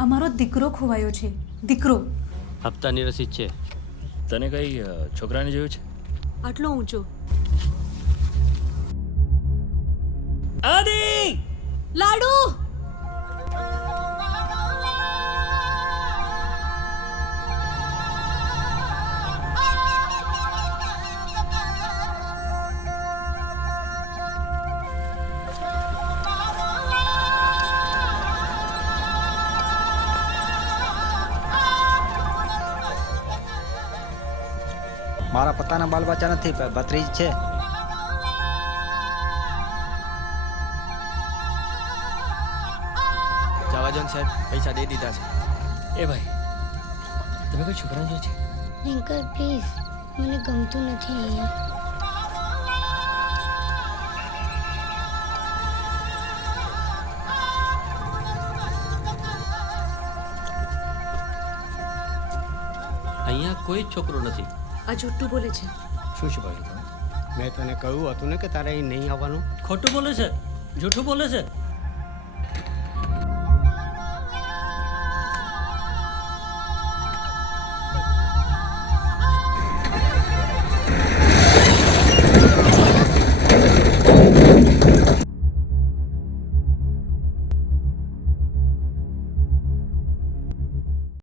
અમારો દીકરો ખોવાયો છે. દીકરો. હપ્તાની રસીદ છે. તને કઈ છોકરાને જોયું છે? આટલો ઊંચો. આદિ! લાડુ! મારા પોતાના બાલ બચ્ચા નથી, ભત્રીજ છે. જવા દો ને સાહેબ, પૈસા દઈ દીધા છે. એ ભાઈ, તમે કોઈ છોકરાને જોયું છે? રિંકલ પ્લીઝ, મને ગમતું નથી અહીંયા. અહીંયા કોઈ જ છોકરો નથી. આ જુઠ્ઠું બોલે છે. શું છે ભાઈ? મેં તને કહ્યું હતું ને કે તારે અહીં નહીં આવવાનું. ખોટું બોલે છે, જૂઠું બોલે છે.